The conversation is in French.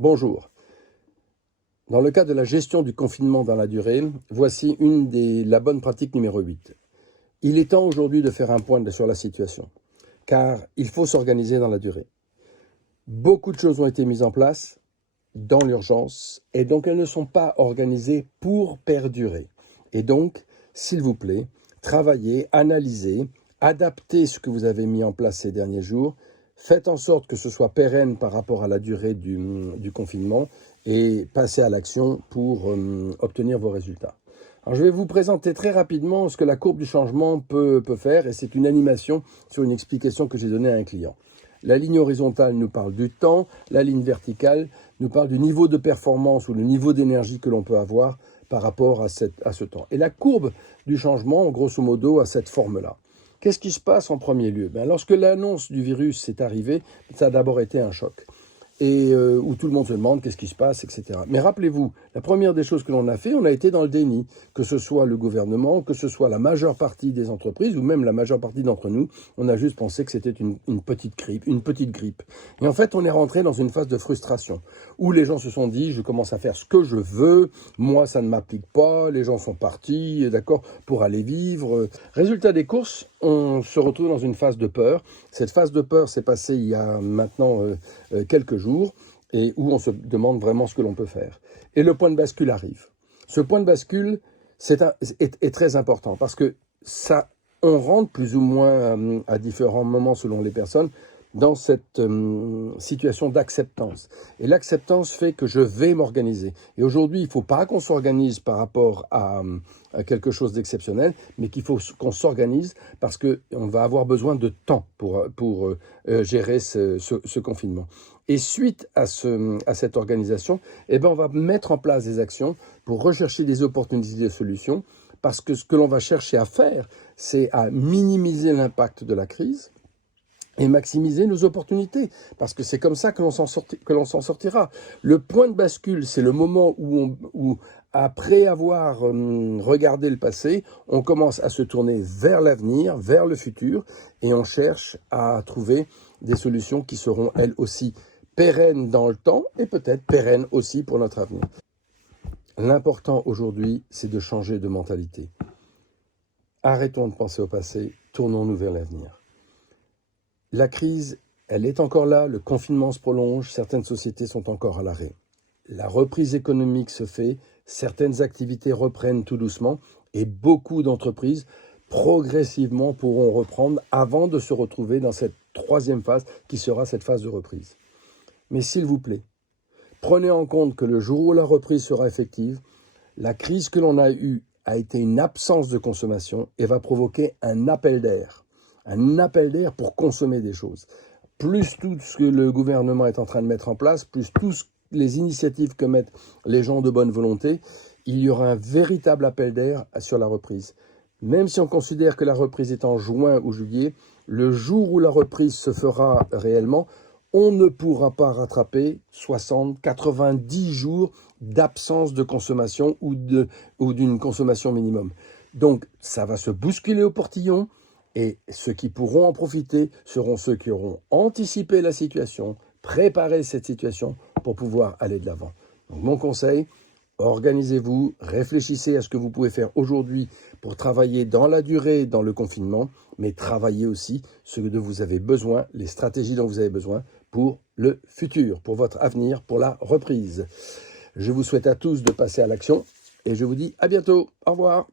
Bonjour. Dans le cas de la gestion du confinement dans la durée, voici la bonne pratique numéro 8. Il est temps aujourd'hui de faire un point sur la situation, car il faut s'organiser dans la durée. Beaucoup de choses ont été mises en place dans l'urgence, et donc elles ne sont pas organisées pour perdurer. Et donc, s'il vous plaît, travaillez, analysez, adaptez ce que vous avez mis en place ces derniers jours. Faites en sorte que ce soit pérenne par rapport à la durée du confinement et passez à l'action pour obtenir vos résultats. Alors, je vais vous présenter très rapidement ce que la courbe du changement peut faire, et c'est une animation sur une explication que j'ai donnée à un client. La ligne horizontale nous parle du temps, la ligne verticale nous parle du niveau de performance ou le niveau d'énergie que l'on peut avoir par rapport à ce temps. Et la courbe du changement, grosso modo, a cette forme-là. Qu'est-ce qui se passe en premier lieu? Lorsque l'annonce du virus est arrivée, ça a d'abord été un choc. Et où tout le monde se demande qu'est-ce qui se passe, etc. Mais rappelez-vous, la première des choses que l'on a fait, on a été dans le déni, que ce soit le gouvernement, que ce soit la majeure partie des entreprises, ou même la majeure partie d'entre nous, on a juste pensé que c'était une petite grippe. Et en fait, on est rentré dans une phase de frustration, où les gens se sont dit, je commence à faire ce que je veux, moi ça ne m'applique pas, les gens sont partis, d'accord, pour aller vivre. Résultat des courses, on se retrouve dans une phase de peur. Cette phase de peur s'est passée il y a maintenant quelques jours, et où on se demande vraiment ce que l'on peut faire. Et le point de bascule arrive. Ce point de bascule est très important parce que on rentre plus ou moins à différents moments selon les personnes dans cette situation d'acceptance. Et l'acceptance fait que je vais m'organiser. Et aujourd'hui, il ne faut pas qu'on s'organise par rapport à quelque chose d'exceptionnel, mais qu'il faut qu'on s'organise parce qu'on va avoir besoin de temps pour gérer ce confinement. Et suite à cette organisation, on va mettre en place des actions pour rechercher des opportunités de solutions, parce que ce que l'on va chercher à faire, c'est à minimiser l'impact de la crise et maximiser nos opportunités, parce que c'est comme ça que l'on s'en sortira. Le point de bascule, c'est le moment où après avoir regardé le passé, on commence à se tourner vers l'avenir, vers le futur, et on cherche à trouver des solutions qui seront elles aussi pérennes dans le temps, et peut-être pérennes aussi pour notre avenir. L'important aujourd'hui, c'est de changer de mentalité. Arrêtons de penser au passé, tournons-nous vers l'avenir. La crise, elle est encore là, le confinement se prolonge, certaines sociétés sont encore à l'arrêt. La reprise économique se fait, certaines activités reprennent tout doucement et beaucoup d'entreprises progressivement pourront reprendre avant de se retrouver dans cette troisième phase qui sera cette phase de reprise. Mais s'il vous plaît, prenez en compte que le jour où la reprise sera effective, la crise que l'on a eue a été une absence de consommation et va provoquer un appel d'air pour consommer des choses. Plus tout ce que le gouvernement est en train de mettre en place, plus toutes les initiatives que mettent les gens de bonne volonté, il y aura un véritable appel d'air sur la reprise. Même si on considère que la reprise est en juin ou juillet, le jour où la reprise se fera réellement, on ne pourra pas rattraper 60, 90 jours d'absence de consommation ou d'une consommation minimum. Donc, ça va se bousculer au portillon et ceux qui pourront en profiter seront ceux qui auront anticipé la situation, préparé cette situation pour pouvoir aller de l'avant. Donc, mon conseil, organisez-vous, réfléchissez à ce que vous pouvez faire aujourd'hui pour travailler dans la durée, dans le confinement, mais travaillez aussi ce dont vous avez besoin, les stratégies dont vous avez besoin pour le futur, pour votre avenir, pour la reprise. Je vous souhaite à tous de passer à l'action et je vous dis à bientôt. Au revoir.